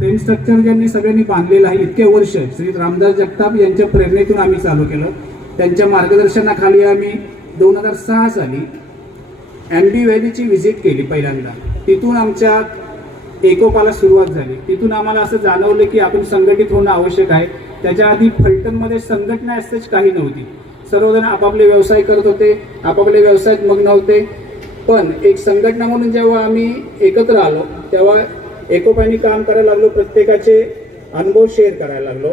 Train structure ज्यांनी सगळ्यांनी बांधलेलं आहे इतके वर्ष श्री रामदास जगताप यांच्या प्रेरणेतून आम्ही चालू केलं. त्यांच्या मार्गदर्शनाखाली आम्ही दोन हजार सहा साली एम बी व्हॅलीची व्हिजिट केली पहिल्यांदा. तिथून आमच्या एकोपाला सुरुवात झाली. तिथून आम्हाला असं जाणवलं की आपण संघटित होणं आवश्यक आहे. त्याच्या आधी फलटणमध्ये संघटना असतेच काही नव्हती. सर्वजण आपापले व्यवसाय करत होते आपापले व्यवसायात मग्न होते. पण एक संघटना म्हणून जेव्हा आम्ही एकत्र आलो तेव्हा एकोप्याने काम करायला लागलो प्रत्येकाचे अनुभव शेअर करायला लागलो.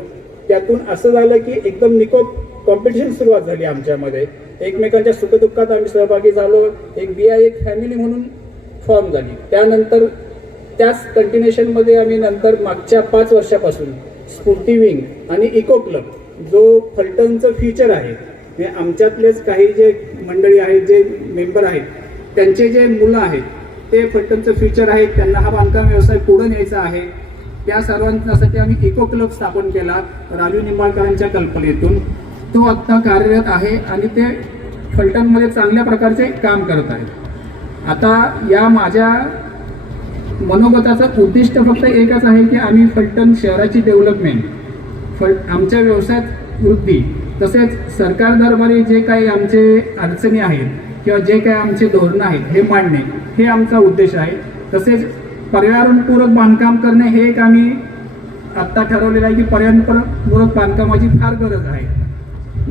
त्यातून असं झालं की एकदम निकोप कॉम्पिटिशन सुरुवात झाली आमच्यामध्ये. एकमेकांच्या सुखदुःखात आम्ही सहभागी झालो. एक बी आय एक फॅमिली म्हणून फॉर्म झाली. त्यानंतर त्याच कंटिन्युएशनमध्ये आम्ही नंतर मागच्या पाच वर्षापासून स्फूर्ती विंग आणि इको क्लब जो फलटणचं फ्युचर आहे. हे आमच्यातलेच काही जे मंडळी आहेत जे मेंबर आहेत त्यांचे जे मुलं आहेत ते फलटणचं फ्युचर आहे त्यांना हा बांधकाम व्यवसाय पुढे न्यायचा आहे. त्या सर्वांसाठी आम्ही इको क्लब स्थापन केला राजू निंबाळकरांच्या कल्पनेतून. तो आत्ता कार्यरत आहे आणि ते फलटणमध्ये चांगल्या प्रकारचे काम करत आहेत. आता या माझ्या मनोगताचं उद्दिष्ट फक्त एकच आहे की आम्ही फलटण शहराची डेव्हलपमेंट फल आमच्या व्यवसायात वृद्धी तसेच सरकार दरबारी जे काही आमचे अडचणी आहेत किंवा जे काही आमचे धोरणं आहेत हे मांडणे हे आमचा उद्देश आहे. तसेच पर्यावरणपूरक बांधकाम करणे हे एक आम्ही आत्ता ठरवलेलं आहे की पर्यावरणपूरक बांधकामाची फार गरज आहे.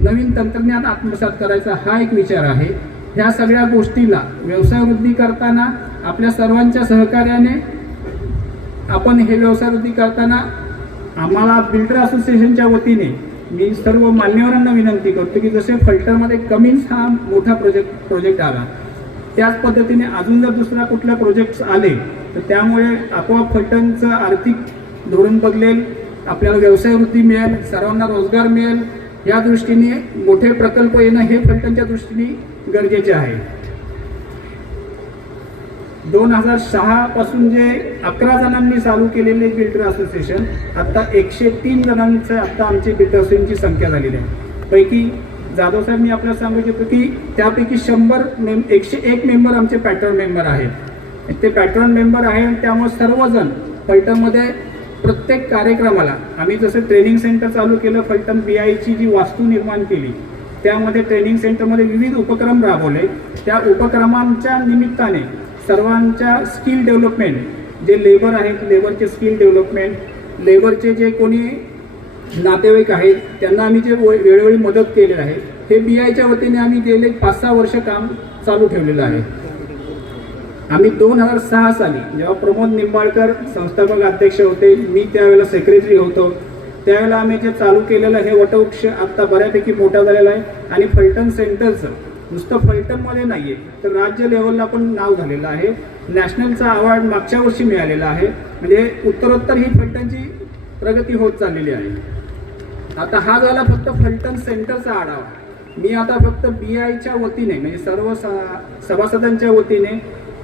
नवीन तंत्रज्ञान आत्मसात करायचा हा एक विचार आहे. ह्या सगळ्या गोष्टीला व्यवसाय वृद्धी करताना आपल्या सर्वांच्या सहकार्याने आपण हे व्यवसाय वृद्धी करताना आम्हाला बिल्डर असोसिएशनच्या वतीने मी सर्व मान्यवरांना विनंती करतो की जसे फल्टरमध्ये कमीन्स हा मोठा प्रोजेक्ट प्रोजेक्ट आला त्याच पद्धतीने अजून जर दुसऱ्या कुठल्या प्रोजेक्ट्स आले तर त्यामुळे आपोआप फलटणचं आर्थिक धोरण बदलेल आपल्याला व्यवसाय वृद्धी मिळेल सर्वांना रोजगार मिळेल या दृष्टीने मोठे प्रकल्प येणं हे फलटणच्या दृष्टीने गरजेचे आहे. दोन हजार सहापासून जे अकरा जणांनी चालू केलेले बिल्डर असोसिएशन आत्ता एकशे तीन जणांचं आत्ता आमची बिल्डर असोसिएशनची संख्या झालेली आहे. पैकी जाधव साहेब मी आपल्याला सांगू इच्छितो की त्यापैकी शंभर मेम एकशे एक मेंबर आमचे पॅटर्न मेंबर आहेत. ते पॅटर्न मेंबर आहे त्यामुळे सर्वजण फलटणमध्ये प्रत्येक कार्यक्रमाला आम्ही जसं ट्रेनिंग सेंटर चालू केलं फलटण बी आयची जी वास्तू निर्माण केली त्यामध्ये ट्रेनिंग सेंटरमध्ये विविध उपक्रम राबवले. त्या उपक्रमांच्या निमित्ताने सर्वांच्या स्किल डेव्हलपमेंट जे लेबर आहेत लेबरचे स्किल डेव्हलपमेंट लेबरचे जे कोणी नातेवाईक आहेत त्यांना आम्ही जे वेळोवेळी मदत केलेली आहे हे बी आयच्या वतीने आम्ही गेले पाच सहा वर्ष काम चालू ठेवलेलं आहे. आम्ही दोन हजार सहा साली जेव्हा प्रमोद निंबाळकर संस्थापक अध्यक्ष होते मी त्यावेळेला सेक्रेटरी होतो त्यावेळेला आम्ही जे चालू केलेलं हे वटवृक्ष आत्ता बऱ्यापैकी मोठा झालेला आहे आणि फलटण सेंटरचं नुसतं फलटणमध्ये नाही आहे तर राज्य लेवलला पण नाव झालेलं आहे. नॅशनलचा अवॉर्ड मागच्या वर्षी मिळालेला आहे. म्हणजे उत्तरोत्तर ही फलटणची प्रगती होत चाललेली आहे. आता हा झाला फक्त फलटण सेंटरचा आढावा. मी आता फक्त बी आयच्या वतीने म्हणजे सर्व स- सभासदांच्या वतीने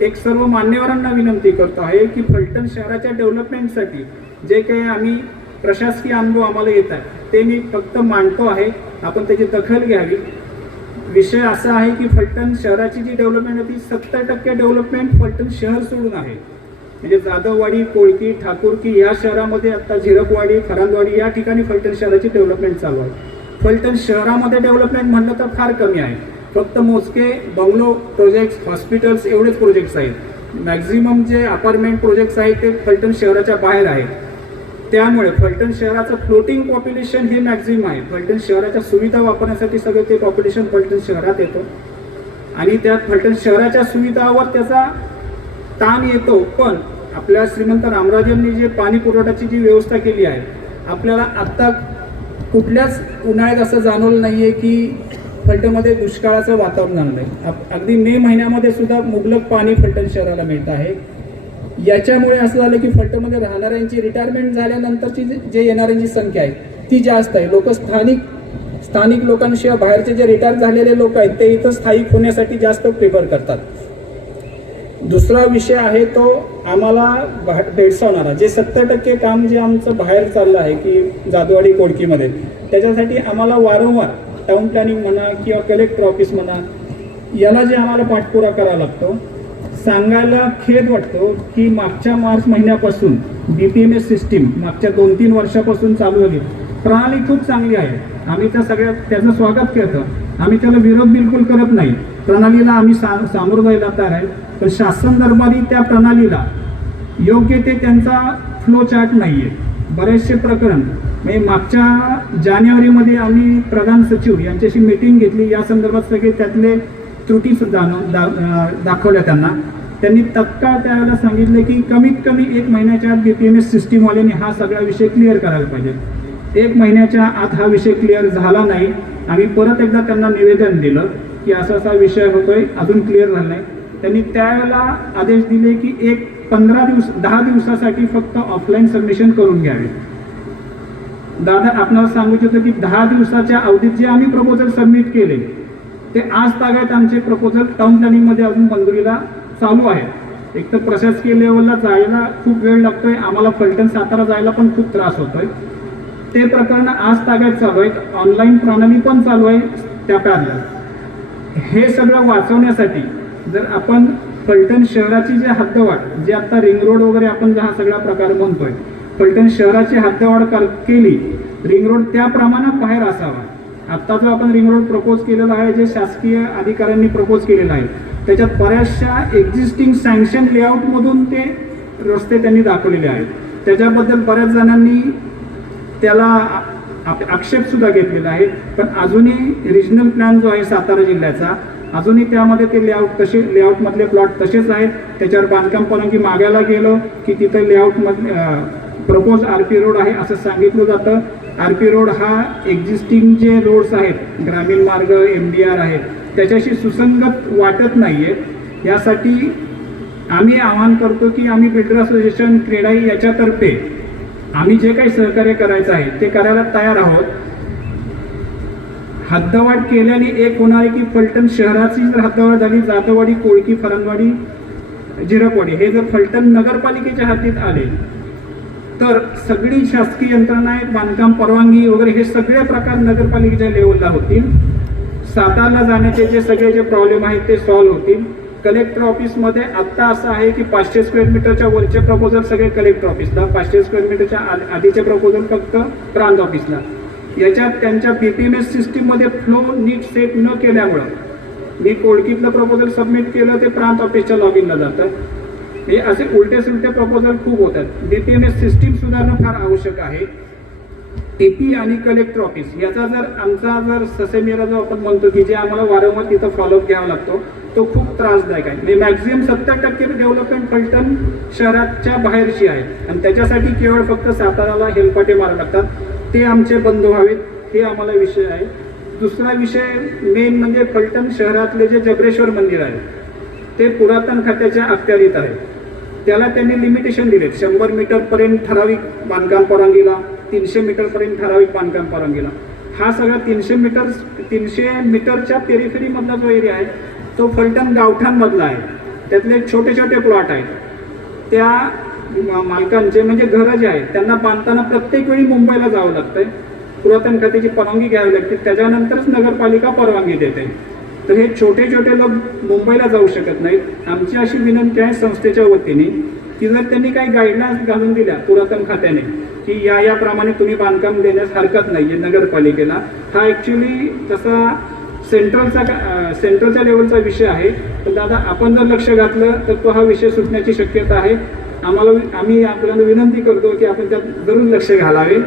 एक सर्व मान्यवरांना विनंती करतो आहे की फलटण शहराच्या डेव्हलपमेंटसाठी जे काही आम्ही प्रशासकीय अनुभव आम्हाला येत आहे ते मी फक्त मांडतो आहे. आपण त्याची दखल घ्यावी. विषय असा आहे की फलटण शहराची जी डेव्हलपमेंट होती सत्तर टक्के डेव्हलपमेंट फलटण शहर सोडून आहे. म्हणजे जाधववाडी कोळकी ठाकूरकी या शहरामध्ये आता झिरकवाडी फरांदवाडी या ठिकाणी फलटण शहराची डेव्हलपमेंट चालू आहे. फलटण शहरामध्ये डेव्हलपमेंट म्हणलं तर फार कमी आहे. फक्त मोजके बंगलो प्रोजेक्ट्स हॉस्पिटल्स एवढेच प्रोजेक्ट्स आहेत. मॅक्झिमम जे अपार्टमेंट प्रोजेक्ट्स आहेत ते फलटण शहराच्या बाहेर आहेत. त्यामुळे फलटण शहराचं फ्लोटिंग पॉप्युलेशन हे मॅक्झिमम आहे. फलटण शहराच्या सुविधा वापरण्यासाठी सगळं ते पॉप्युलेशन फलटण शहरात येतं. आणि त्या फलटण शहराच्या सुविधावर त्याचा ताण येतो पण आपल्या श्रीमंत रामराजांनी जे पाणी पुरवठ्याची जी व्यवस्था केली आहे आपल्याला आत्ता कुठल्याच उन्हाळ्यात असं जाणवलं नाही आहे की फलटणमध्ये दुष्काळाचं वातावरण झालं नाही अगदी मे महिन्यामध्ये सुद्धा मुबलक पाणी फलटण शहराला मिळत आहे. याच्यामुळे असं झालं की फलटणमध्ये राहणाऱ्यांची रिटायरमेंट झाल्यानंतरची जे येणाऱ्यांची संख्या आहे ती जास्त आहे. लोक स्थानिक स्थानिक लोकांशिवाय बाहेरचे जे रिटायर झालेले लोक आहेत ते इथं स्थायिक होण्यासाठी जास्त प्रिफर करतात. दुसरा विषय आहे तो आम्हाला भा- भेडसावणारा. जे सत्तर टक्के काम जे आमचं बाहेर चाललं आहे की जादवाडी कोडकीमध्ये त्याच्यासाठी आम्हाला वारंवार टाऊन प्लॅनिंग म्हणा किंवा कलेक्टर ऑफिस म्हणा याला जे आम्हाला पाठपुरा करावा लागतो सांगायला खेद वाटतो की मागच्या मार्च महिन्यापासून B P M S system मागच्या दोन तीन वर्षापासून चालू झाली प्रणाली खूप चांगली आहे. आम्ही त्या सगळ्या त्याचं स्वागत करतो. आम्ही त्याला विरोध बिलकुल करत नाही. प्रणालीला आम्ही सा सामोरं जायला तयार आहे. तर शासन दरबारी त्या प्रणालीला योग्य ते त्यांचा फ्लो चार्ट नाही आहे बरेचसे प्रकरण म्हणजे मागच्या जानेवारीमध्ये आम्ही प्रधान सचिव यांच्याशी मीटिंग घेतली. या संदर्भात सगळे त्यातले त्रुटीसुद्धा दा दाखवल्या त्यांना. त्यांनी तत्काळ त्यावेळेला सांगितले की कमीत कमी एक महिन्याच्या आत बी पी एम एस सिस्टीमवाल्यांनी हा सगळा विषय क्लिअर करायला पाहिजे. एक महिन्याच्या आत हा विषय क्लिअर झाला नाही. आम्ही परत एकदा त्यांना निवेदन दिलं की असा असा विषय होतोय अजून क्लिअर झाला नाही. त्यांनी त्यावेळेला आदेश दिले की एक पंधरा दिवस दहा दिवसासाठी फक्त ऑफलाईन सबमिशन करून घ्यावे. दादा आपणाला सांगू इच्छितो की दहा दिवसाच्या अवधीत जे आम्ही प्रपोजल सबमिट केले ते आज तागायत आमचे प्रपोजल टाउन प्लॅनिंगमध्ये अजून मंजुरीला चालू आहे एक तर प्रशासकीय लेवलला जायला खूप वेळ लागतोय आम्हाला फलटण सातारा जायला पण खूप त्रास होतोय. ते प्रकरण आज तागायत चालू आहेत ऑनलाईन प्रणाली पण चालू आहे त्या पॅरल हे सगळं वाचवण्यासाठी जर आपण फलटण शहराची जी हद्दवाढ जे आता रिंग रोड वगैरे आपण हा सगळा प्रकार म्हणतोय फलटण शहराची हद्दवाढ कर केली रिंग रोड त्या प्रमाणात बाहेर असावा. आत्ता जो आपण रिंग रोड प्रपोज केलेला आहे जे शासकीय अधिकाऱ्यांनी प्रपोज केलेला आहे त्याच्यात बऱ्याचशा एक्झिस्टिंग सँक्शन लेआउटमधून ते रस्ते त्यांनी दाखवलेले आहेत. त्याच्याबद्दल बऱ्याच जणांनी त्याला आप- घेतलेला आहे. पण अजूनही रिजनल प्लॅन जो आहे सातारा जिल्ह्याचा अजूनही त्यामध्ये ते लेआउट तसे लेआउटमधले प्लॉट तसेच आहेत. त्याच्यावर बांधकाम परवानगी मागायला गेलो की तिथं लेआउटमधले प्रपोज आर पी रोड आहे असं सांगितलं जातं. आर पी रोड हा एक्झिस्टिंग जे रोड्स आहेत ग्रामीण मार्ग एम डी आर आहेत त्याच्याशी सुसंगत वाटत नाही आहे यासाठी आम्ही आवाहन करतो की आम्ही बिल्डर असोसिएशन क्रीडाई याच्यातर्फे आम्ही जे काही सहकार्य करायचं आहे ते करायला तयार आहोत. हद्दवाढ केल्याने एक होणार आहे की फलटण शहराची जर हद्दवाढ झाली जातवाडी कोळकी फरंदवाडी झिरपवाडी हे जर फलटण नगरपालिकेच्या हातीत आले तर सगळी शासकीय यंत्रणा आहेत बांधकाम परवानगी वगैरे हे सगळे प्रकार नगरपालिकेच्या लेवलला होतील. सातारला जाण्याचे जे सगळे जे प्रॉब्लेम आहेत ते सॉल्व्ह होतील. कलेक्टर ऑफिसमध्ये आत्ता असं आहे की पाचशे स्क्वेअर मीटरच्या वरचे प्रपोजल सगळे कलेक्टर ऑफिसला पाचशे स्क्वेअर मीटरच्या आ- आधीचे प्रपोजल फक्त प्रांत ऑफिसला याच्यात त्यांच्या पी पी एम एस सिस्टीममध्ये फ्लो नीट सेट न केल्यामुळं मी कोळकीतलं प्रपोजल सबमिट केलं ते प्रांत ऑफिसच्या लॉगिनला जातं हे असे उलटे सुलटे प्रपोजल खूप होतात. B P M S system सुधारणं फार आवश्यक आहे. टीपी आणि कलेक्टर ऑफिस याचा जर आमचा जर ससेमिरा जो आपण म्हणतो की जे आम्हाला वारंवार तिथं फॉलोअप घ्यावा लागतो तो खूप त्रासदायक आहे. म्हणजे मॅक्झिमम सत्तर टक्के डेव्हलपमेंट फलटण शहराच्या बाहेरची आहे. आणि त्याच्यासाठी केवळ फक्त साताराला हेलपाटे मारावे लागतात. ते आमचे बंद व्हावेत हे आम्हाला विषय आहे. दुसरा विषय मेन म्हणजे फलटण शहरातले जे जबरेश्वर मंदिर आहे ते पुरातन खात्याच्या अखत्यारीत आहे. त्याला त्यांनी लिमिटेशन दिलेत. शंभर मीटरपर्यंत ठराविक बांधकाम परवानगीला तीनशे मीटरपर्यंत ठराविक बांधकाम परवानगीला हा सगळा तीनशे मीटर तीनशे मीटरच्या पेरिफेरीमधला जो एरिया आहे तो फलटण गावठांमधला आहे. त्यातले छोटे छोटे प्लॉट आहेत. त्या मालकांचे म्हणजे घरं जे आहेत त्यांना बांधताना प्रत्येक वेळी मुंबईला जावं लागतंय. पुरातन खात्याची परवानगी घ्यावी लागते. त्याच्यानंतरच नगरपालिका परवानगी देते. तर हे छोटे छोटे लोक मुंबईला जाऊ शकत नाहीत. आमची अशी विनंती आहे संस्थेच्या वतीने की जर त्यांनी काही गाईडलाईन्स घालून दिल्या पुरातन खात्याने की या याप्रमाणे तुम्ही बांधकाम देण्यास हरकत नाही आहे नगरपालिकेला. हा ॲक्च्युली तसा सेंट्रलचा सेंट्रलच्या लेवलचा विषय आहे. पण दादा आपण जर लक्ष घातलं तर तो हा विषय सुटण्याची शक्यता आहे. आम्हाला आम्ही आपल्याला विनंती करतो की आपण त्यात जरूर लक्ष घालावे.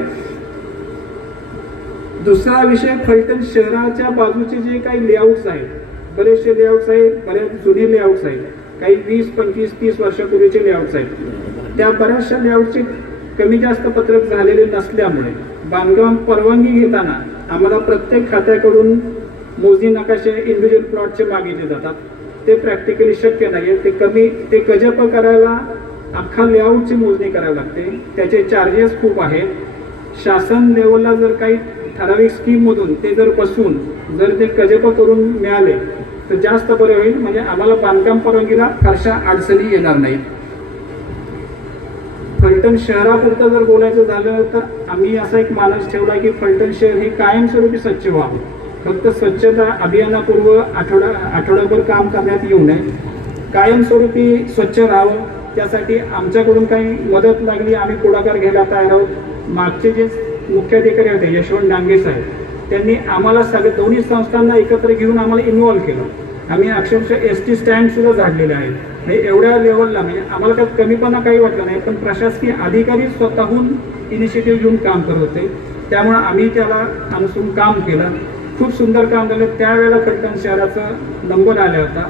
दुसरा विषय फलटण शहराच्या बाजूचे जे काही लेआउट्स आहेत बरेचसे लेआउट्स आहेत बऱ्याच जुने लेआउट्स आहेत काही वीस पंचवीस तीस वर्षापूर्वीचे लेआउट्स आहेत. त्या बऱ्याचशा लेआउटचे कमी जास्त पत्रक झालेले नसल्यामुळे बांधकाम परवानगी घेताना आम्हाला प्रत्येक खात्याकडून मोजणी नकाशे इंडिव्हिज्युअल प्लॉटचे मागितले जातात. ते प्रॅक्टिकली शक्य नाही ते कमी ते कजप करायला अख्खा लेआउटची मोजणी करावी लागते. त्याचे चार्जेस खूप आहेत. शासन लेवलला जर काही ठराविक स्कीममधून ते जर बसून जर ते कजप करून मिळाले तर जास्त बरे होईल. म्हणजे आम्हाला बांधकाम परवानगीला फारशा अडचणी येणार नाहीत. फलटण शहरापुरतं जर बोलायचं झालं तर आम्ही असा एक मानस ठेवला की फलटण शहर हे कायमस्वरूपी स्वच्छ व्हावं. फक्त स्वच्छता अभियानापूर्व आठवडा आठवडाभर काम करण्यात येऊ नये. कायमस्वरूपी स्वच्छ राहावं. त्यासाठी आमच्याकडून काही मदत लागली आम्ही पुढाकार घ्यायला तयार आहोत. मागचे जे मुख्याधिकारी होते यशवंत डांगे साहेब त्यांनी आम्हाला सगळे दोन्ही संस्थांना एकत्र घेऊन आम्हाला इन्व्हॉल्व केलं. आम्ही अक्षरशः एस टी स्टँडसुद्धा झाडलेले आहेत. म्हणजे एवढ्या लेवलला म्हणजे आम्हाला त्यात कमीपणा काही वाटलं नाही पण प्रशासकीय अधिकारी स्वतःहून इनिशिएटिव्ह घेऊन काम करत होते. त्यामुळं आम्ही त्याला अनुसरून काम केलं. खूप सुंदर काम झालं. त्यावेळेला फलटण शहराचा नंबर आला होता.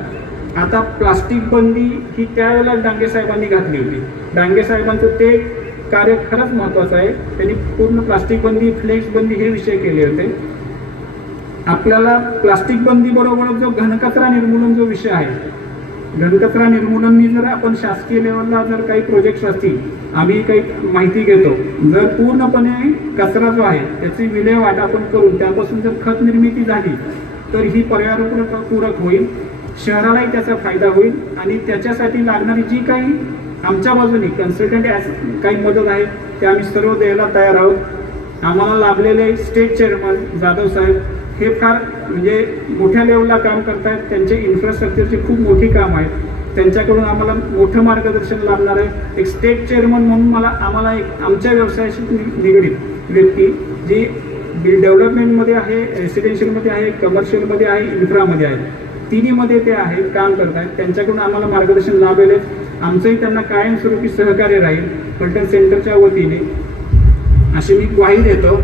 आता प्लास्टिक बंदी ही त्यावेळेला डांगे साहेबांनी घातली होती. डांगे साहेबांचं ते कार्य खरंच महत्त्वाचं आहे. त्यांनी पूर्ण प्लास्टिक बंदी फ्लेक्स बंदी हे विषय केले होते. आपल्याला प्लास्टिक बंदीबरोबर जो घनकचरा निर्मूलन जो विषय आहे घनकचरा निर्मूलननी जर आपण शासकीय लेवलला जर काही प्रोजेक्ट्स असतील आम्ही काही माहिती घेतो. जर पूर्णपणे कचरा जो आहे त्याची विल्हेवाट आपण करून त्यापासून जर खत निर्मिती झाली तर ही पर्यावरणपूरक पूरक होईल. शहरालाही त्याचा फायदा होईल आणि त्याच्यासाठी लागणारी जी काही आमच्या बाजूने कन्सल्टंट काही मदत आहे ते आम्ही सर्व द्यायला तयार आहोत. आम्हाला लाभलेले स्टेट चेअरमन जाधव साहेब हे फार म्हणजे मोठ्या लेवलला काम करतायत. त्यांचे इन्फ्रास्ट्रक्चरचे खूप मोठी काम आहेत त्यांच्याकडून आम्हाला मोठं मार्गदर्शन लाभणार आहे. एक स्टेट चेअरमन म्हणून मला आम्हाला एक आमच्या व्यवसायाशी निगडीत व्यक्ती जी बिल डेव्हलपमेंटमध्ये आहे रेसिडेन्शियलमध्ये आहे कमर्शियलमध्ये आहे इन्फ्रामध्ये आहे. तिन्हीमध्ये ते आहेत काम करत आहेत. त्यांच्याकडून आम्हाला मार्गदर्शन लाभेल आमचंही त्यांना कायमस्वरूपी सहकार्य राहील पलटण सेंटरच्या वतीने. अशी मी ग्वाही देतो.